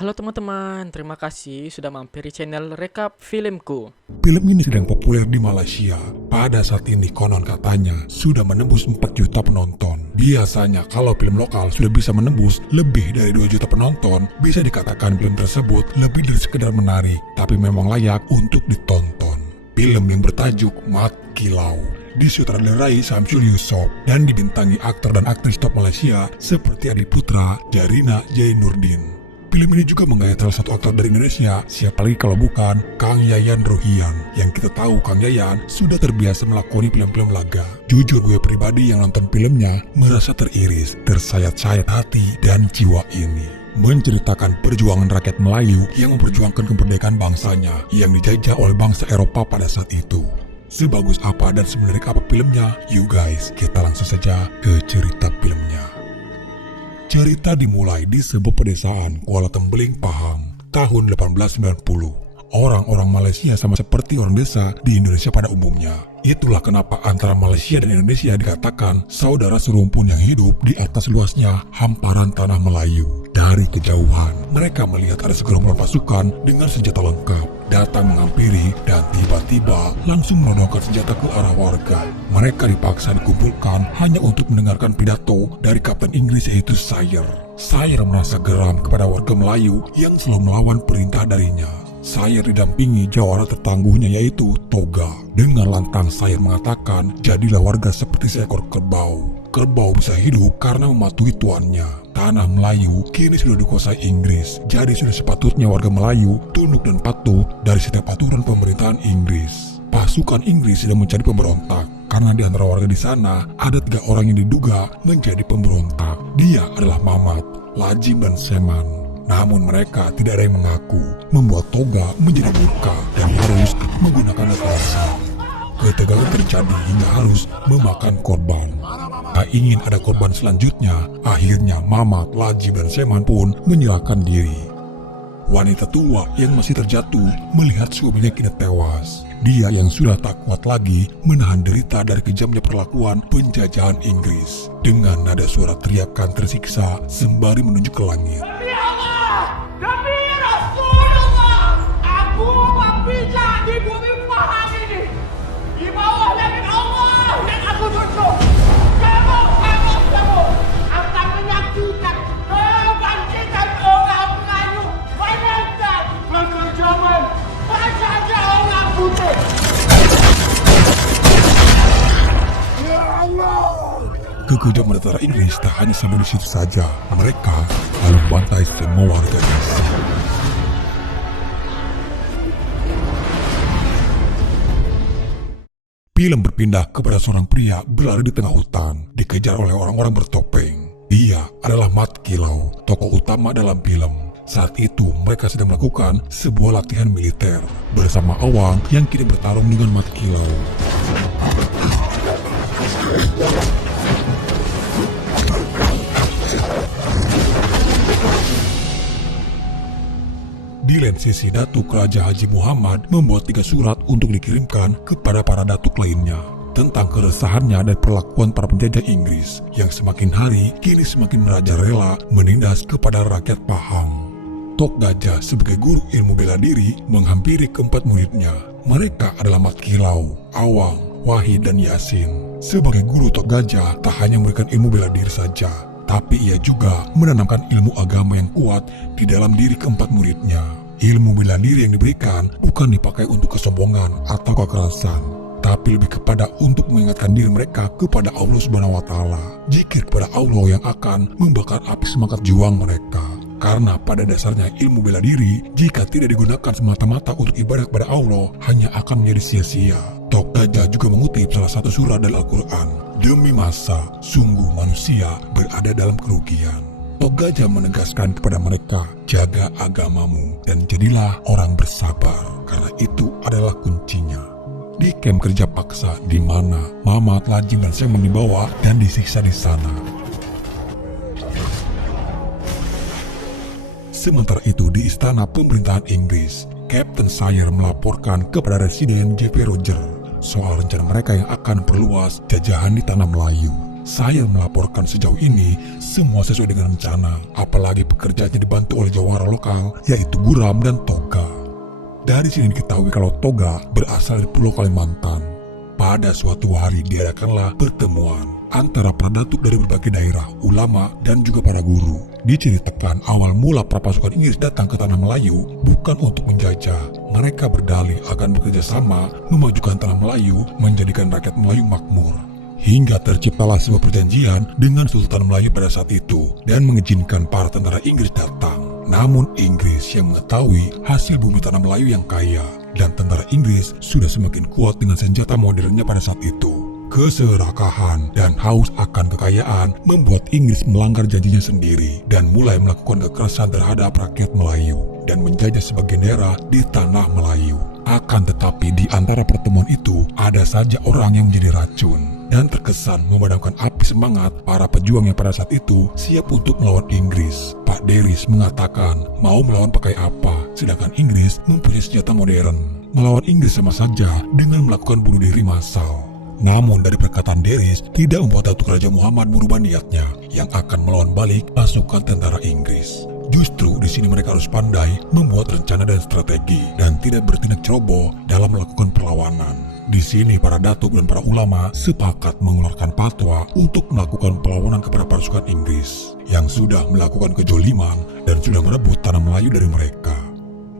Halo teman-teman, terima kasih sudah mampir di channel Rekap Filmku. Film ini sedang populer di Malaysia. Pada saat ini konon katanya sudah menembus 4 juta penonton. Biasanya kalau film lokal sudah bisa menembus lebih dari 2 juta penonton, bisa dikatakan film tersebut lebih dari sekedar menarik, tapi memang layak untuk ditonton. Film yang bertajuk Mat Kilau disutradarai Samsul Yusof dan dibintangi aktor dan aktris top Malaysia seperti Adi Putra, Jarina Jainurdin. Film ini juga menggait salah satu aktor dari Indonesia, siapa lagi kalau bukan Kang Yayan Ruhian. Yang kita tahu Kang Yayan sudah terbiasa melakoni film-film laga. Jujur gue pribadi yang nonton filmnya merasa teriris, tersayat-sayat hati dan jiwa ini. Menceritakan perjuangan rakyat Melayu yang memperjuangkan kemerdekaan bangsanya yang dijajah oleh bangsa Eropa pada saat itu. Sebagus apa dan semenarik apa filmnya? You guys, kita langsung saja ke cerita filmnya. Cerita dimulai di sebuah pedesaan Kuala Tembeling, Pahang, tahun 1890. Orang-orang Malaysia sama seperti orang desa di Indonesia pada umumnya. Itulah kenapa antara Malaysia dan Indonesia dikatakan saudara serumpun yang hidup di atas luasnya hamparan tanah Melayu. Dari kejauhan, mereka melihat ada segerombolan pasukan dengan senjata lengkap datang menghampiri dan tiba-tiba langsung menodongkan senjata ke arah warga. Mereka dipaksa dikumpulkan hanya untuk mendengarkan pidato dari Kapten Inggris yaitu Sayer. Sayer merasa geram kepada warga Melayu yang selalu melawan perintah darinya. Sayer didampingi jawara tertangguhnya yaitu Toga. Dengan lantang Sayer mengatakan, jadilah warga seperti seekor kerbau. Kerbau bisa hidup karena mematuhi tuannya. Tanah Melayu kini sudah dikuasai Inggris, jadi sudah sepatutnya warga Melayu tunduk dan patuh dari setiap aturan pemerintahan Inggris. Pasukan Inggris sedang mencari pemberontak, karena di antara warga di sana ada 3 orang yang diduga menjadi pemberontak. Dia adalah Mamat, Lajim, dan Seman. Namun mereka tidak ada yang mengaku, membuat Toga menjadi murka dan harus menggunakan kekerasan. Ketegangan terjadi hingga harus memakan korban. Tak ingin ada korban selanjutnya, akhirnya Mamat, Lajim, dan Seman pun menyerahkan diri. Wanita tua yang masih terjatuh melihat suaminya kini tewas. Dia yang sudah tak kuat lagi menahan derita dari kejamnya perlakuan penjajahan Inggris. Dengan nada suara teriakan tersiksa sembari menunjuk ke langit. Demi Allah, demi Rasulullah, aku berpijak di bumi Pahang ini. Di bawah langit Allah yang aku tunjuk. Kamu akan menyaksikan kebangkitan orang Melayu menentang kekejaman penjajah orang putih. Ya Allah! Kekejaman tentara Inggris tak hanya sampai di situ saja. Mereka lalu membantai semua warga desa. Film berpindah kepada seorang pria berlari di tengah hutan, dikejar oleh orang-orang bertopeng. Dia adalah Mat Kilau, tokoh utama dalam film. Saat itu mereka sedang melakukan sebuah latihan militer bersama Awang yang kini bertarung dengan Mat Kilau. Di lain sisi, Datuk Raja Haji Muhammad membuat 3 surat untuk dikirimkan kepada para datuk lainnya tentang keresahannya dan perlakuan para penjajah Inggris yang semakin hari kini semakin merajalela menindas kepada rakyat Pahang. Tok Gajah sebagai guru ilmu bela diri menghampiri keempat muridnya. Mereka adalah Mat Kilau, Awang, Wahid, dan Yasin. Sebagai guru, Tok Gajah tak hanya memberikan ilmu bela diri saja, tapi ia juga menanamkan ilmu agama yang kuat di dalam diri keempat muridnya. Ilmu bela diri yang diberikan bukan dipakai untuk kesombongan atau kekerasan, tapi lebih kepada untuk mengingatkan diri mereka kepada Allah Subhanahu wa Ta'ala. Zikir kepada Allah yang akan membakar api semangat juang mereka. Karena pada dasarnya ilmu bela diri jika tidak digunakan semata-mata untuk ibadah kepada Allah hanya akan menjadi sia-sia. Tok Gajah juga mengutip salah satu surah dari Al-Quran. Demi masa, sungguh manusia berada dalam kerugian. Tok Gajah menegaskan kepada mereka, jaga agamamu dan jadilah orang bersabar, karena itu adalah kuncinya. Di kamp kerja paksa di mana Mamat, Lajim, dan Seman dibawa dan disiksa di sana. Sementara itu di istana pemerintahan Inggris, Kapten Sayer melaporkan kepada Residen J.P. Roger soal rencana mereka yang akan perluas jajahan di tanah Melayu. Saya melaporkan sejauh ini semua sesuai dengan rencana, apalagi pekerjaannya dibantu oleh jawara lokal yaitu Guram dan Toga. Dari sini diketahui kalau Toga berasal dari Pulau Kalimantan. Pada suatu hari diadakanlah pertemuan antara para datuk dari berbagai daerah, ulama, dan juga para guru. Diceritakan awal mula para pasukan Inggris datang ke Tanah Melayu bukan untuk menjajah. Mereka berdalih akan bekerja sama memajukan Tanah Melayu, menjadikan rakyat Melayu makmur. Hingga terciptalah sebuah perjanjian dengan Sultan Melayu pada saat itu dan mengizinkan para tentara Inggris datang. Namun Inggris yang mengetahui hasil bumi Tanah Melayu yang kaya dan tentara Inggris sudah semakin kuat dengan senjata modernnya pada saat itu. Keserakahan dan haus akan kekayaan membuat Inggris melanggar janjinya sendiri dan mulai melakukan kekerasan terhadap rakyat Melayu dan menjajah sebagian daerah di Tanah Melayu. Akan tetapi di antara pertemuan itu ada saja orang yang menjadi racun dan terkesan memadamkan api semangat para pejuang yang pada saat itu siap untuk melawan Inggris. Pak Deris mengatakan mau melawan pakai apa, sedangkan Inggris mempunyai senjata modern. Melawan Inggris sama saja dengan melakukan bunuh diri massal. Namun dari perkataan Deris tidak membuat Datuk Raja Muhammad berubah niatnya yang akan melawan balik pasukan tentara Inggris. Justru di sini mereka harus pandai membuat rencana dan strategi dan tidak bertindak ceroboh dalam melakukan perlawanan. Di sini para datuk dan para ulama sepakat mengeluarkan fatwa untuk melakukan perlawanan kepada pasukan Inggris yang sudah melakukan kejoliman dan sudah merebut tanah Melayu dari mereka.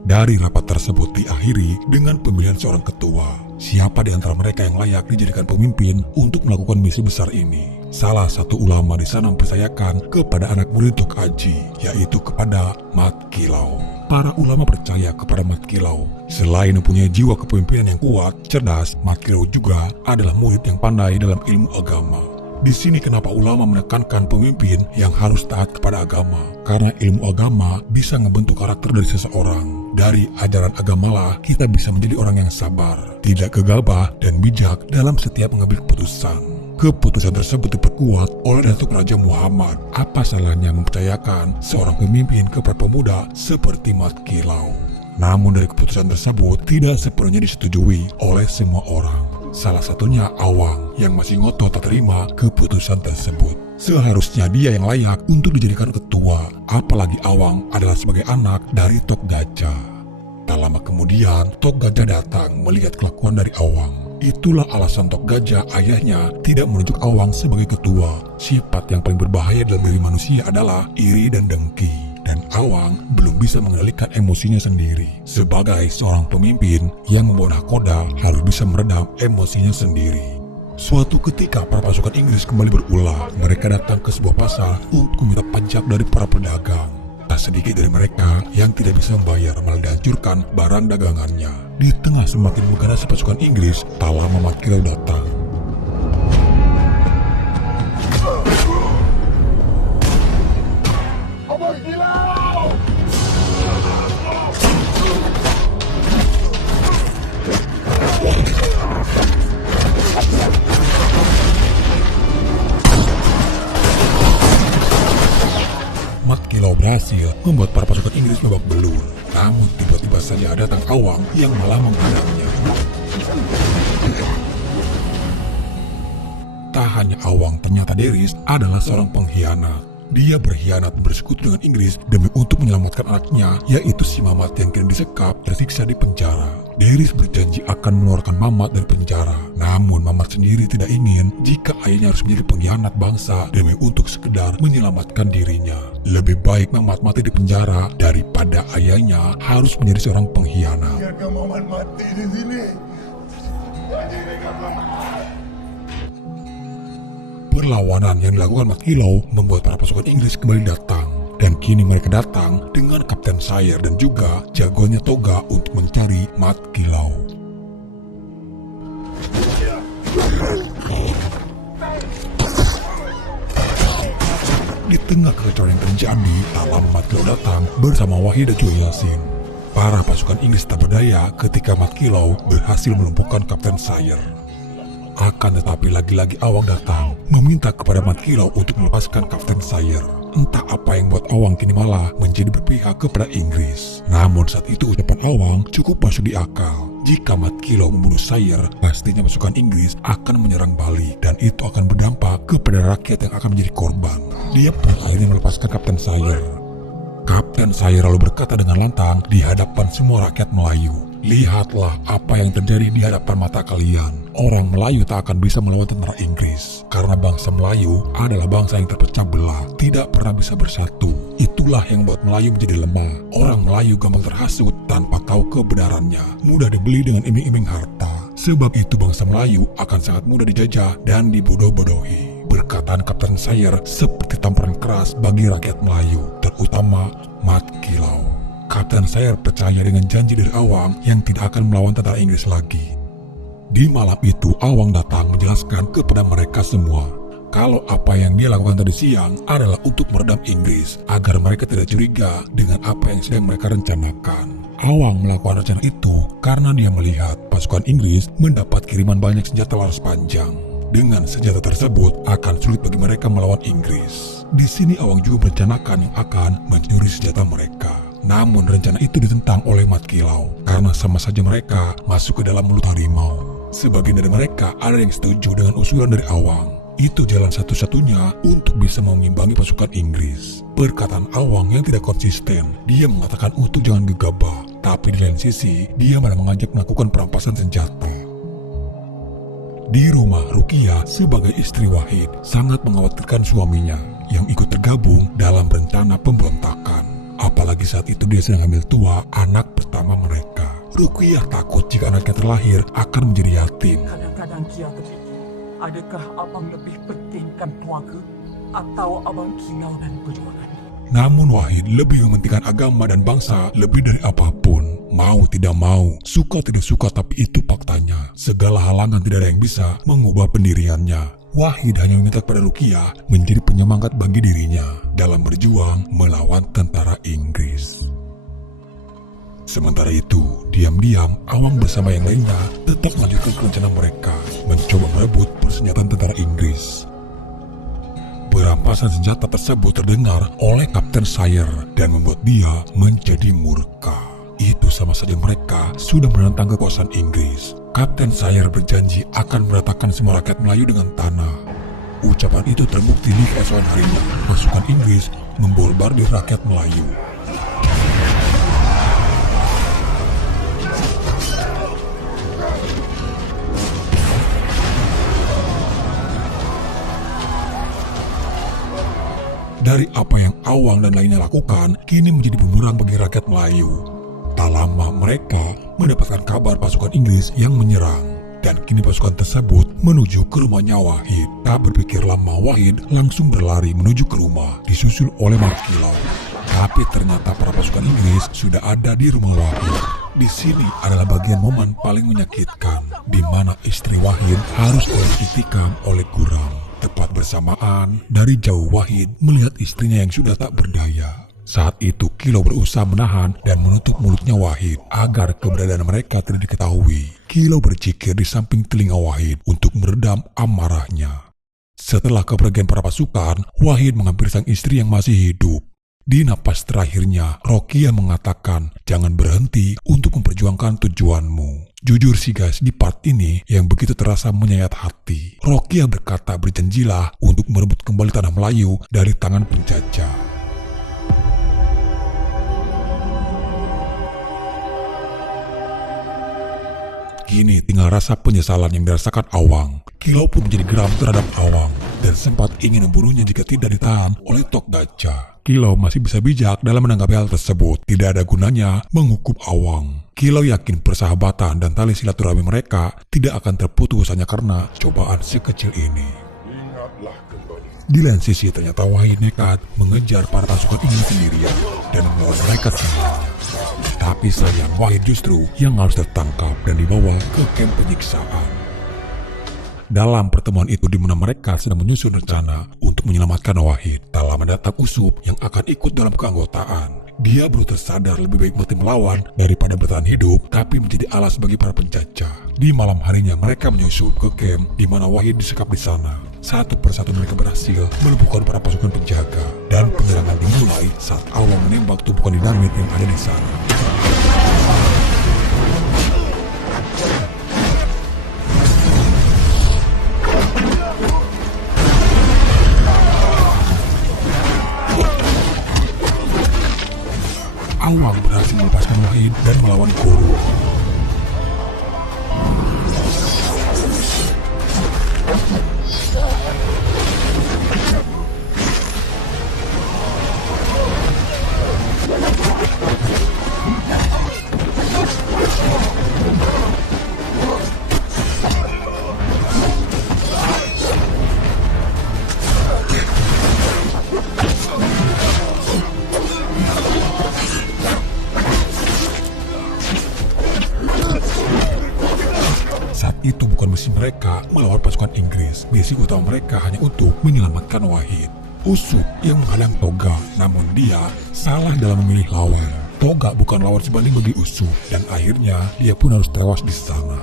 Dari rapat tersebut diakhiri dengan pemilihan seorang ketua. Siapa di antara mereka yang layak dijadikan pemimpin untuk melakukan misi besar ini? Salah satu ulama di sana mempercayakan kepada anak murid untuk haji, yaitu kepada Mat Kilau. Para ulama percaya kepada Mat Kilau. Selain mempunyai jiwa kepemimpinan yang kuat, cerdas, Mat Kilau juga adalah murid yang pandai dalam ilmu agama. Di sini kenapa ulama menekankan pemimpin yang harus taat kepada agama? Karena ilmu agama bisa membentuk karakter dari seseorang. Dari ajaran agamalah kita bisa menjadi orang yang sabar, tidak gegabah dan bijak dalam setiap mengambil keputusan. Keputusan tersebut diperkuat oleh Datuk Raja Muhammad. Apa salahnya mempercayakan seorang pemimpin kepada pemuda seperti Mat Kilau? Namun dari keputusan tersebut tidak sepenuhnya disetujui oleh semua orang. Salah satunya Awang yang masih ngotot tak terima keputusan tersebut. Seharusnya dia yang layak untuk dijadikan ketua, apalagi Awang adalah sebagai anak dari Tok Gajah. Tak lama kemudian, Tok Gajah datang melihat kelakuan dari Awang. Itulah alasan Tok Gajah ayahnya tidak menunjuk Awang sebagai ketua. Sifat yang paling berbahaya dalam diri manusia adalah iri dan dengki. Dan Awang belum bisa mengendalikan emosinya sendiri. Sebagai seorang pemimpin yang membawa nahkoda harus bisa meredam emosinya sendiri. Suatu ketika para pasukan Inggris kembali berulah. Mereka datang ke sebuah pasar untuk meminta pajak dari para pedagang. Tak sedikit dari mereka yang tidak bisa membayar malah dihancurkan barang dagangannya. Di tengah semakin mengganas pasukan Inggris, tak lama Mat Kilau datang. Berhasil membuat para pasukan Inggris babak belur. Namun tiba-tiba saja datang Awang yang malah menghadangnya. Tak hanya Awang, ternyata Deris adalah seorang pengkhianat. Dia berkhianat bersekutu dengan Inggris demi untuk menyelamatkan anaknya, yaitu si Mamat yang kini disekap tersiksa di penjara. Deris berjanji akan mengeluarkan Mamat dari penjara. Namun Mamat sendiri tidak ingin jika ayahnya harus menjadi pengkhianat bangsa demi untuk sekedar menyelamatkan dirinya. Lebih baik Mamat mati di penjara daripada ayahnya harus menjadi seorang pengkhianat. Biarkan Mamat mati di sini. Perlawanan yang dilakukan Mat Kilau membuat para pasukan Inggris kembali datang. Dan kini mereka datang dengan Kapten Sayer dan juga jagoannya Toga untuk mencari Mat Kilau. Di tengah kekacauan yang terjadi, tak lama Mat Kilau datang bersama Wahid dan juga Yasin. Para pasukan Inggris tak berdaya ketika Mat Kilau berhasil melumpuhkan Kapten Sayer. Akan tetapi lagi-lagi Awang datang meminta kepada Mat Kilau untuk melepaskan Kapten Sayer. Entah apa yang buat Awang kini malah menjadi berpihak kepada Inggris. Namun saat itu ucapan Awang cukup masuk di akal. Jika Mat Kilau membunuh Sayer, pastinya pasukan Inggris akan menyerang balik dan itu akan berdampak kepada rakyat yang akan menjadi korban. Dia pun akhirnya melepaskan Kapten Sayer. Kapten Sayer lalu berkata dengan lantang di hadapan semua rakyat Melayu, "Lihatlah apa yang terjadi di hadapan mata kalian. Orang Melayu tak akan bisa melawan tentara Inggris karena bangsa Melayu adalah bangsa yang terpecah belah, tidak pernah bisa bersatu. Itulah yang membuat Melayu menjadi lemah. Orang Melayu gampang terhasut tanpa tahu kebenarannya, mudah dibeli dengan iming-iming harta. Sebab itu bangsa Melayu akan sangat mudah dijajah dan dibodoh-bodohi." Perkataan Kapten Sayer seperti tamparan keras bagi rakyat Melayu, terutama Mat Kilau. Kapten Sayer percaya dengan janji dari Awang yang tidak akan melawan tentara Inggris lagi. Di malam itu Awang datang menjelaskan kepada mereka semua kalau apa yang dia lakukan tadi siang adalah untuk meredam Inggris agar mereka tidak curiga dengan apa yang sedang mereka rencanakan. Awang melakukan rencana itu karena dia melihat pasukan Inggris mendapat kiriman banyak senjata laras panjang. Dengan senjata tersebut akan sulit bagi mereka melawan Inggris. Di sini Awang juga merencanakan yang akan mencuri senjata mereka. Namun rencana itu ditentang oleh Mat Kilau karena sama saja mereka masuk ke dalam mulut harimau. Sebagian dari mereka ada yang setuju dengan usulan dari Awang. Itu jalan satu-satunya untuk bisa mengimbangi pasukan Inggris. Perkataan Awang yang tidak konsisten, dia mengatakan untuk jangan gegabah, tapi di lain sisi dia malah mengajak melakukan perampasan senjata. Di rumah, Rukiah sebagai istri Wahid sangat mengkhawatirkan suaminya yang ikut tergabung dalam rencana pemberontakan. Apalagi saat itu dia sedang hamil tua anak pertama mereka. Rukiah takut jika anaknya terlahir akan menjadi yatim. Kadang-kadang Kia terfikir, adakah abang lebih pentingkan keluarga atau abang kilau dan perjuangan? Namun Wahid lebih mementingkan agama dan bangsa lebih dari apapun. Mau tidak mau, suka tidak suka, tapi itu faktanya. Segala halangan tidak ada yang bisa mengubah pendiriannya. Wahid hanya meminta kepada Rukiah menjadi penyemangat bagi dirinya dalam berjuang melawan tentara Inggris. Sementara itu, diam-diam Awang bersama yang lainnya tetap melanjutkan rencana mereka mencoba merebut persenjataan tentara Inggris. Perampasan senjata tersebut terdengar oleh Kapten Sayer dan membuat dia menjadi murka. Itu sama saja mereka sudah menentang kekuasaan Inggris. Kapten Sayer berjanji akan meratakan semua rakyat Melayu dengan tanah. Ucapan itu terbukti di keesokan harinya. Pasukan Inggris memborbardir rakyat Melayu. Dari apa yang Awang dan lainnya lakukan, kini menjadi bumerang bagi rakyat Melayu. Tak lama mereka mendapatkan kabar pasukan Inggris yang menyerang. Dan kini pasukan tersebut menuju ke rumahnya Wahid. Tak berpikir lama Wahid langsung berlari menuju ke rumah, disusul oleh Mat Kilau. Tapi ternyata para pasukan Inggris sudah ada di rumah Wahid. Di sini adalah bagian momen paling menyakitkan, di mana istri Wahid harus ditikam oleh Guram. Tepat bersamaan, dari jauh Wahid melihat istrinya yang sudah tak berdaya. Saat itu Kilau berusaha menahan dan menutup mulutnya Wahid agar keberadaan mereka tidak diketahui. Kilau berzikir di samping telinga Wahid untuk meredam amarahnya. Setelah kepergian para pasukan, Wahid menghampiri sang istri yang masih hidup. Di napas terakhirnya, Rukiah mengatakan jangan berhenti untuk memperjuangkan tujuanmu. Jujur sih guys, di part ini yang begitu terasa menyayat hati. Rukiah berkata berjanjilah untuk merebut kembali tanah Melayu dari tangan penjajah. Kini tinggal rasa penyesalan yang dirasakan Awang. Kilau pun menjadi geram terhadap Awang dan sempat ingin membunuhnya jika tidak ditahan oleh Tok Daca. Kilau masih bisa bijak dalam menanggapi hal tersebut. Tidak ada gunanya menghukum Awang. Kilau yakin persahabatan dan tali silaturahmi mereka tidak akan terputus hanya karena cobaan sekecil ini. Ingatlah kembali. Di lain sisi ternyata Wahid nekat mengejar para pasukan ini sendirian dan membawa mereka semua. Tapi sayang, Wahid justru yang harus tertangkap dan dibawa ke kamp penyiksaan. Dalam pertemuan itu di mana mereka sedang menyusun rencana untuk menyelamatkan Wahid, tak lama datang Usup yang akan ikut dalam keanggotaan. Dia baru tersadar lebih baik mati melawan daripada bertahan hidup, tapi menjadi alas bagi para penjajah. Di malam harinya mereka menyusup ke kamp di mana Wahid disekap di sana. Satu persatu mereka berhasil melumpuhkan para pasukan penjaga dan penyerangan dimulai saat Awang menembak tumpukan dinamit yang ada di sana. melepaskan Wahid dan melawan Guru. Saat itu bukan misi mereka melawan pasukan Inggris. Misi utama mereka hanya untuk menyelamatkan Wahid. Usuk yang menghadang Toga, namun dia salah dalam memilih lawan. Toga bukan lawan sebanding bagi Usuk, dan akhirnya dia pun harus tewas di sana.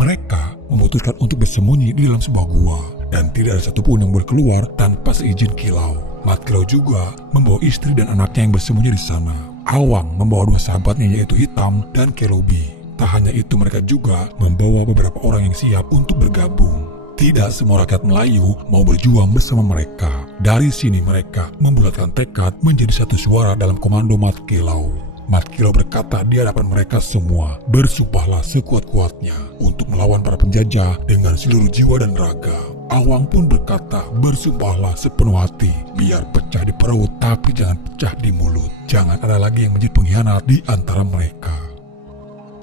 Mereka memutuskan untuk bersembunyi di dalam sebuah gua, dan tidak ada satupun yang boleh keluar tanpa seizin Kilau. Mat Kilau juga membawa istri dan anaknya yang bersembunyi di sana. Awang membawa 2 sahabatnya yaitu Hitam dan Kelobi. Tak hanya itu, mereka juga membawa beberapa orang yang siap untuk bergabung. Tidak semua rakyat Melayu mau berjuang bersama mereka. Dari sini mereka membulatkan tekad menjadi satu suara dalam komando Mat Kilau. Mat Kilau berkata di hadapan mereka semua, "Bersumpahlah sekuat-kuatnya untuk melawan para penjajah dengan seluruh jiwa dan raga." Awang pun berkata, "Bersumpahlah sepenuh hati, biar pecah di perut tapi jangan pecah di mulut. Jangan ada lagi yang menjadi pengkhianat di antara mereka."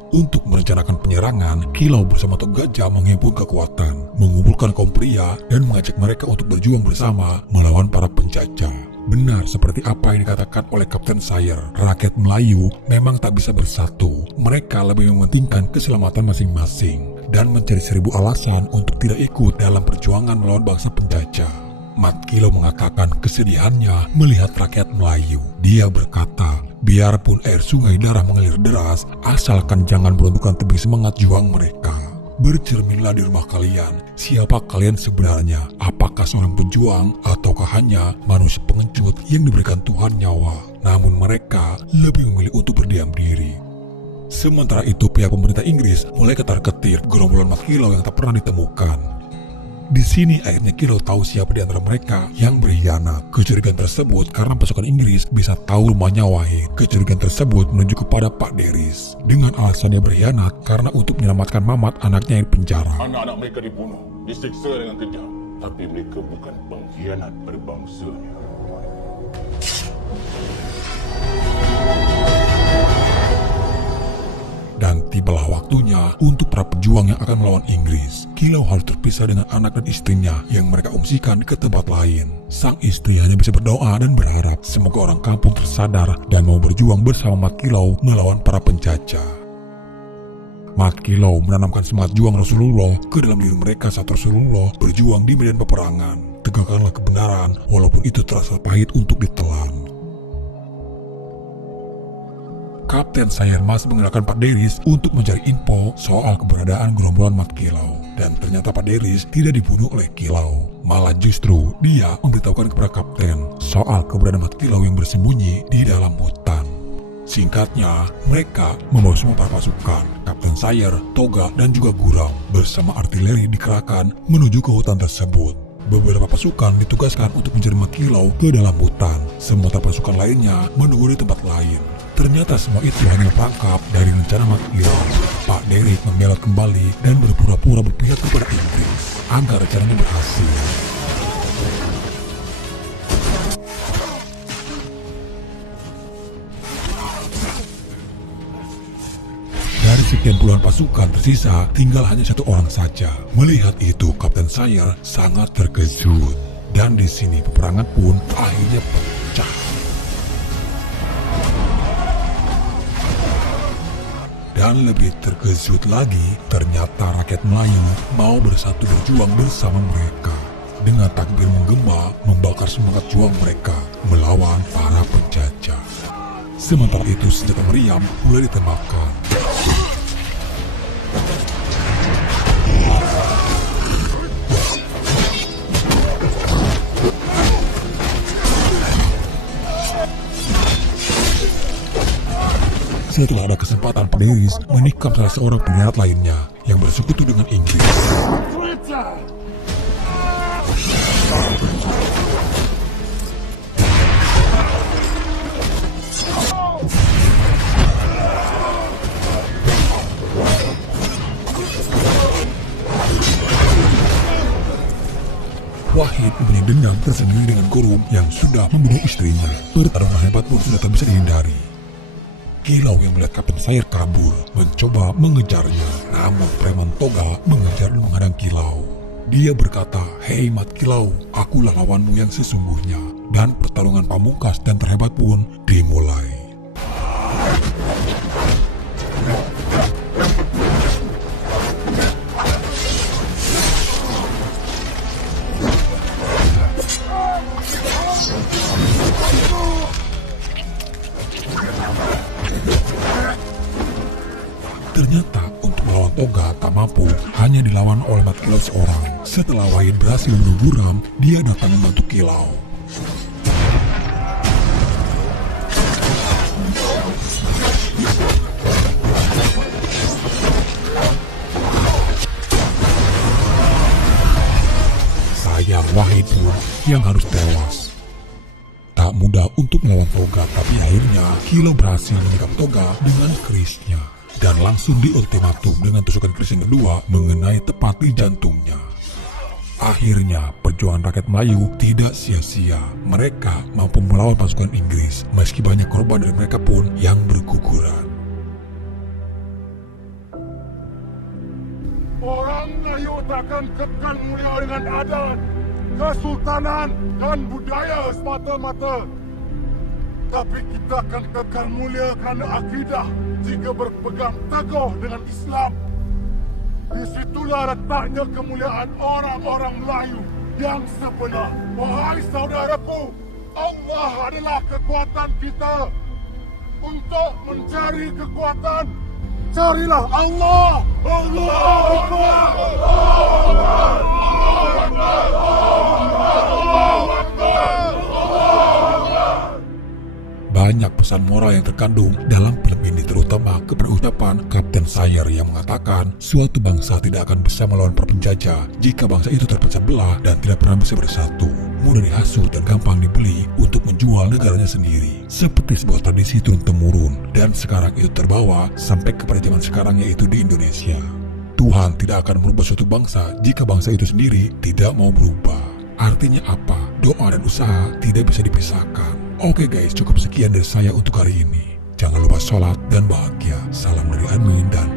Untuk merencanakan penyerangan, Kilau bersama Tok Gajah menghimpun kekuatan, mengumpulkan kaum pria dan mengajak mereka untuk berjuang bersama melawan para penjajah. Benar seperti apa yang dikatakan oleh Kapten Sayer, rakyat Melayu memang tak bisa bersatu. Mereka lebih mementingkan keselamatan masing-masing dan mencari 1000 alasan untuk tidak ikut dalam perjuangan melawan bangsa penjajah. Mat Kilau mengatakan kesedihannya melihat rakyat Melayu. Dia berkata, "Biarpun air sungai darah mengalir deras, asalkan jangan meruntuhkan tebing semangat juang mereka. Bercerminlah di rumah kalian, siapa kalian sebenarnya? Apakah seorang pejuang ataukah hanya manusia pengecut yang diberikan Tuhan nyawa? Namun mereka lebih memilih untuk berdiam diri." Sementara itu pihak pemerintah Inggris mulai ketar-ketir gerombolan Mat Kilau yang tak pernah ditemukan. Di sini akhirnya Kilau tahu siapa di antara mereka yang berkhianat. Kecurigaan tersebut karena pasukan Inggris bisa tahu rumahnya Wahid. Kecurigaan tersebut menunjuk kepada Pak Deris dengan alasan dia berkhianat karena untuk menyelamatkan Mamat, anaknya yang penjara. Anak-anak mereka dibunuh, disiksa dengan kejam. Tapi mereka bukan pengkhianat berbangsanya. Dan tibalah waktunya untuk para pejuang yang akan melawan Inggris. Kilau harus terpisah dengan anak dan istrinya yang mereka ungsikan ke tempat lain. Sang istri hanya bisa berdoa dan berharap semoga orang kampung tersadar dan mau berjuang bersama Mat Kilau melawan para penjajah. Mat Kilau menanamkan semangat juang Rasulullah ke dalam diri mereka saat Rasulullah berjuang di medan peperangan. Tegakkanlah kebenaran walaupun itu terasa pahit untuk ditelan. Kapten Sayer masih menggunakan Pak Deris untuk mencari info soal keberadaan gerombolan Mat Kilau. Dan ternyata Pak Deris tidak dibunuh oleh Kilau. Malah justru dia memberitahukan kepada Kapten soal keberadaan Mat Kilau yang bersembunyi di dalam hutan. Singkatnya, mereka membawa semua para pasukan, Kapten Sayer, Toga, dan juga Gurau bersama artileri dikerahkan menuju ke hutan tersebut. Beberapa pasukan ditugaskan untuk mencari Mat Kilau ke dalam hutan, sementara pasukan lainnya menunggu di tempat lain. Ternyata semua itu hanya perangkap dari rencana Mat Kilau. Pak Derek membelot kembali dan berpura-pura berpihak kepada Inggris agar rencananya berhasil. Dari sekian puluhan pasukan tersisa, tinggal hanya 1 orang saja. Melihat itu, Kapten Sayer sangat terkejut. Dan di sini peperangan pun akhirnya pecah. Dan lebih terkejut lagi, ternyata rakyat Melayu mau bersatu berjuang bersama mereka. Dengan takbir menggema, membakar semangat juang mereka melawan para penjajah. Sementara itu senjata meriam mulai ditembakkan. Setelah ada kesempatan Daenerys menikam salah seorang pengkhianat lainnya yang bersekutu dengan Inggris. Wahid punya dendam tersendiri dengan Gorum yang sudah membunuh istrinya. Pertarungan hebat pun sudah tak bisa dihindari. Kilau yang melihat Kapten Sayer kabur, mencoba mengejarnya. Namun preman Toga mengejar dan menghadang Kilau. Dia berkata, "Hei Mat Kilau, akulah lawanmu yang sesungguhnya." Dan pertarungan pamungkas dan terhebat pun dimulai. Ternyata untuk melawan Toga tak mampu, hanya dilawan oleh Mat Kilau seorang. Setelah Wahid berhasil membunuh Guram, dia datang membantu Kilau. Sayang Wahid pun yang harus tewas. Tak mudah untuk melawan Toga, tapi akhirnya Kilau berhasil menikam Toga dengan kerisnya. Dan langsung diultimatum dengan tusukan keris yang kedua mengenai tepat di jantungnya. Akhirnya perjuangan rakyat Melayu tidak sia-sia. Mereka mampu melawan pasukan Inggris meski banyak korban dari mereka pun yang berguguran. Orang Melayu takkan kekal mulia dengan adat, kesultanan dan budaya semata-mata. Tapi kita akan kekal mulia kerana akidah jika berpegang teguh dengan Islam. Disitulah letaknya kemuliaan orang-orang Melayu yang sebenar. Wahai saudaraku, Allah adalah kekuatan kita. Untuk mencari kekuatan, carilah Allah. Allah, Allah, Allah, Banyak pesan moral yang terkandung dalam film ini, terutama kepada ucapan Kapten Sayer yang mengatakan suatu bangsa tidak akan bisa melawan para penjajah jika bangsa itu terpecah belah dan tidak pernah bisa bersatu. Mudah dihasut dan gampang dibeli untuk menjual negaranya sendiri. Seperti sebuah tradisi turun-temurun dan sekarang itu terbawa sampai kepada zaman sekarang, yaitu di Indonesia. Tuhan tidak akan merubah suatu bangsa jika bangsa itu sendiri tidak mau berubah. Artinya apa? Doa dan usaha tidak bisa dipisahkan. Oke guys, cukup sekian dari saya untuk hari ini. Jangan lupa sholat dan bahagia. Salam dari admin dan